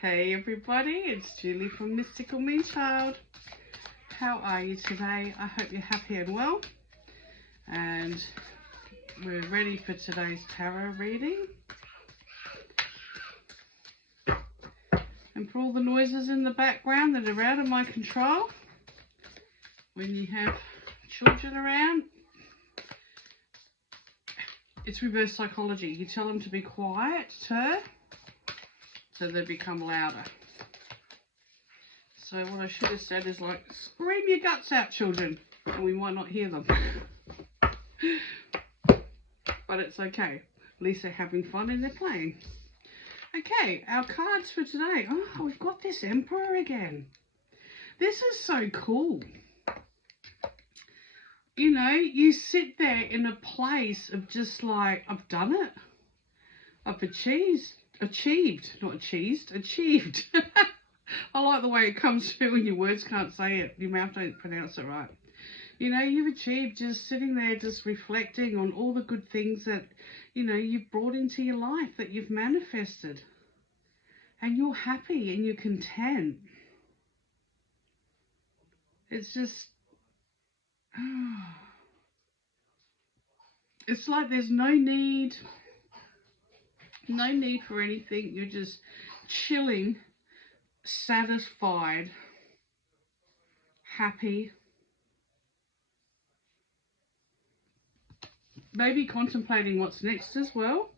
Hey everybody, it's Julie from Mystical Me Child. How are you today? I hope you're happy and well. And we're ready for today's tarot reading. And for all the noises in the background that are out of my control, when you have children around, it's reverse psychology. You tell them to be quiet, so they become louder. So what I should have said is like, scream your guts out, children, and we might not hear them. But it's okay. At least they're having fun and they're playing. Okay, our cards for today. Oh, we've got this Emperor again. This is so cool. You know, you sit there in a place of just like, I've done it. I've achieved. I like the way it comes through when your words can't say it. Your mouth don't pronounce it right. You know, you've achieved just sitting there, just reflecting on all the good things that, you know, you've brought into your life, that you've manifested. And you're happy and you're content. It's just, it's like there's no need for anything. You're just chilling, satisfied, happy. Maybe contemplating what's next as well.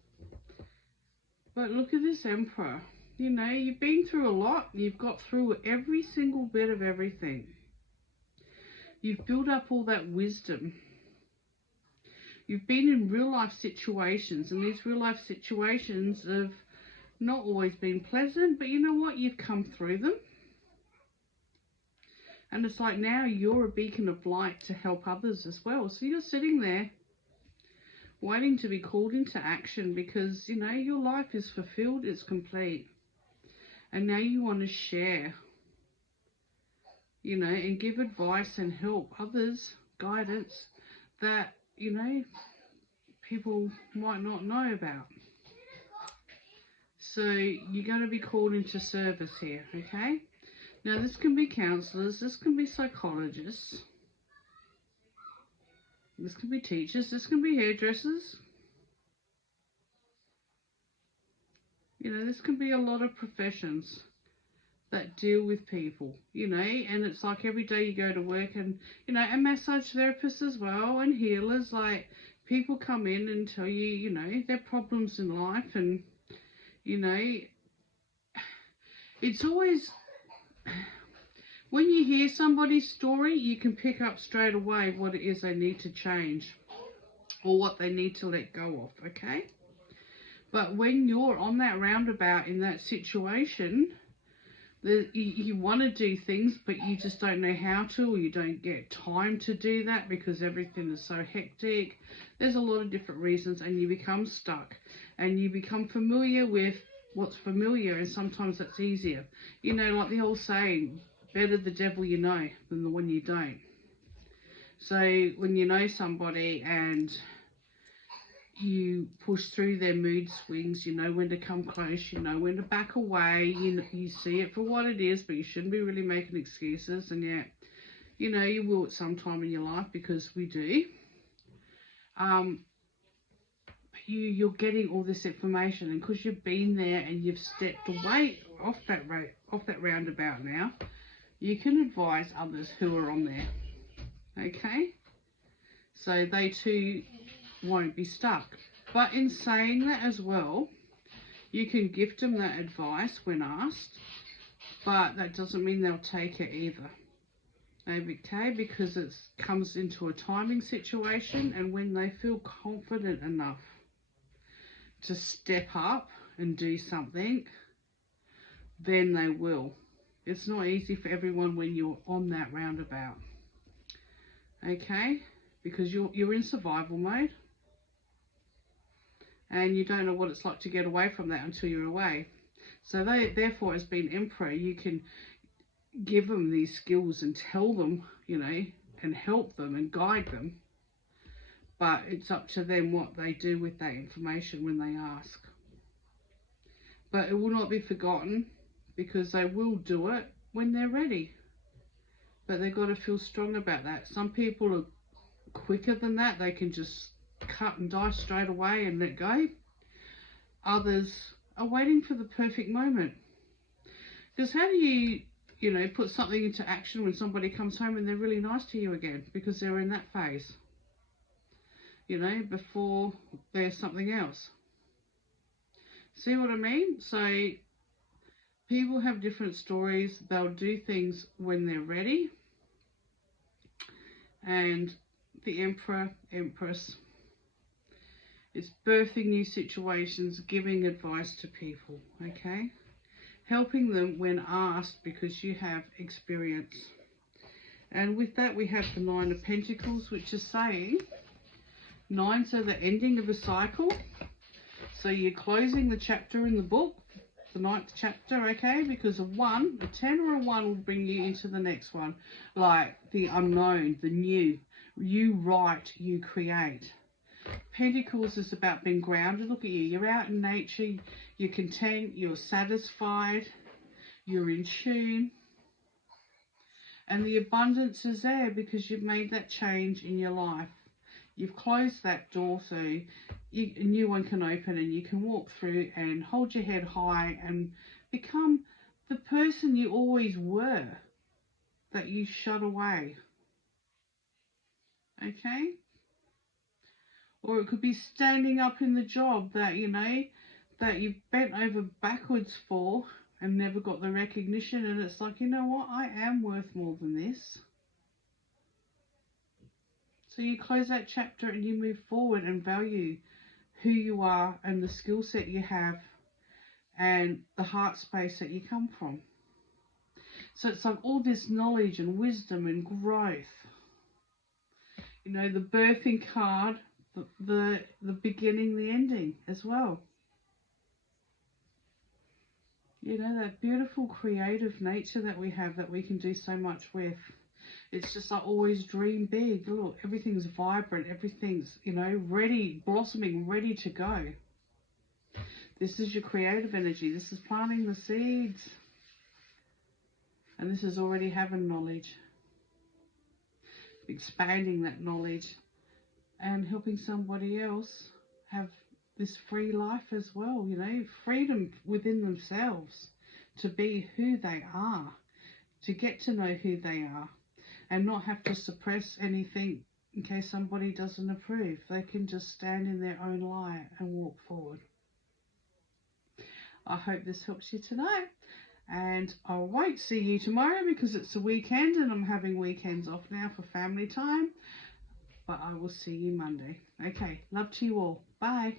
But look at this Emperor. You know, you've been through a lot. You've got through every single bit of everything. You've built up all that wisdom. You've been in real life situations, and these real life situations have not always been pleasant, but you know what? You've come through them. And it's like now you're a beacon of light to help others as well. So you're sitting there waiting to be called into action because, you know, your life is fulfilled, it's complete. And now you want to share, you know, and give advice and help others, guidance that, you know, people might not know about. So you're going to be called into service here, okay? Now this can be counsellors, this can be psychologists, this can be teachers, this can be hairdressers. You know, this can be a lot of professions that deal with people, you know, and it's like every day you go to work and, you know, and massage therapists as well and healers, like people come in and tell you, you know, their problems in life and, you know, it's always, when you hear somebody's story, you can pick up straight away what it is they need to change or what they need to let go of, okay? But when you're on that roundabout in that situation, you want to do things, but you just don't know how to, or you don't get time to do that because everything is so hectic. There's a lot of different reasons, and you become stuck, and you become familiar with what's familiar, and sometimes that's easier. You know, like the old saying, better the devil you know than the one you don't. So when you know somebody and you push through their mood swings, you know when to come close, you know when to back away, you see it for what it is, but you shouldn't be really making excuses. And yet, you know, you will at some time in your life, because we do. You're getting all this information, and because you've been there and you've stepped away off that roundabout now, you can advise others who are on there, okay? So they too won't be stuck. But in saying that as well, you can gift them that advice when asked, but that doesn't mean they'll take it either, okay? Because it comes into a timing situation, and when they feel confident enough to step up and do something, then they will. It's not easy for everyone when you're on that roundabout, okay? Because you're in survival mode, and you don't know what it's like to get away from that until you're away. So therefore, as being Emperor, you can give them these skills and tell them, you know, and help them and guide them. But it's up to them what they do with that information when they ask. But it will not be forgotten, because they will do it when they're ready. But they've got to feel strong about that. Some people are quicker than that. They can just cut and die straight away and let go. Others are waiting for the perfect moment. Because how do you put something into action when somebody comes home and they're really nice to you again? Because they're in that phase, before there's something else. See what I mean? So people have different stories. They'll do things when they're ready. And the Emperor, Empress, is birthing new situations, giving advice to people, okay? Helping them when asked, because you have experience. And with that, we have the Nine of Pentacles, which is saying nines are the ending of a cycle. So you're closing the chapter in the book, the 9th chapter, okay? Because a 1, a 10 or a 1 will bring you into the next one. Like the unknown, the new. You write, you create. Pentacles is about being grounded. Look at you. You're out in nature. You're content. You're satisfied. You're in tune. And the abundance is there because you've made that change in your life. You've closed that door so a new one can open, and you can walk through and hold your head high and become the person you always were, that you shut away. Okay? Or it could be standing up in the job that, that you've bent over backwards for and never got the recognition, and it's like, you know what, I am worth more than this. So you close that chapter and you move forward and value who you are and the skill set you have and the heart space that you come from. So it's like all this knowledge and wisdom and growth. The birthing card, the beginning, the ending as well. That beautiful creative nature that we have, that we can do so much with. It's just like always dream big. Look, everything's vibrant. Everything's, ready, blossoming, ready to go. This is your creative energy. This is planting the seeds. And this is already having knowledge. Expanding that knowledge and helping somebody else have this free life as well. Freedom within themselves to be who they are, to get to know who they are, and not have to suppress anything in case somebody doesn't approve. They can just stand in their own light and walk forward. I hope this helps you tonight. And I won't see you tomorrow because it's the weekend and I'm having weekends off now for family time. But I will see you Monday. Okay, love to you all. Bye.